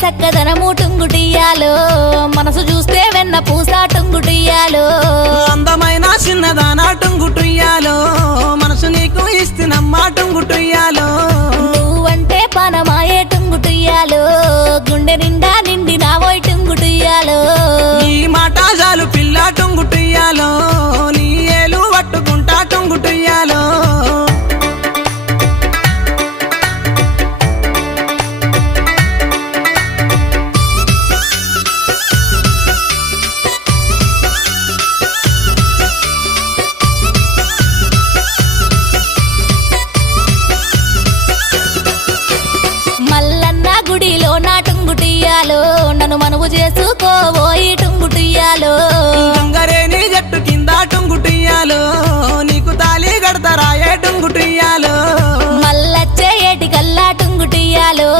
సక్కదనము టుంగుటియ్యాలో మనసు చూస్తే వెన్న పూస టుంగుటియ్యాలో అందమైన చిన్నదానా టుంగుటుయ్యాలో మనసు నీకు ఇస్తున్నమ్మా టుంగుటుయ్యాలో నువ్వంటే పనమాయే టుంగుటియ్యాలో గుండె నిండా నిండి నావోయ్ టుంగుటియ్యాలో ఈ మాట చాలు పిల్ల టుంగుటుయ్యాలో నీ ఏలు పట్టుకుంటా టుంగుటుయ్యాలో మల్లన్న గుడిలో నా టుంగుటియ్యాలో నన్ను మనవు చేసుకోబోయి టుంగుటియ్యాలో గంగరేని జట్టు కింద టుంగుటుయ్యాలో నీకు తాళి కడతారా ఏ టుంగుటుయ్యాలో మల్లచ్చే ఏటికల్లా టుంగుటియ్యాలో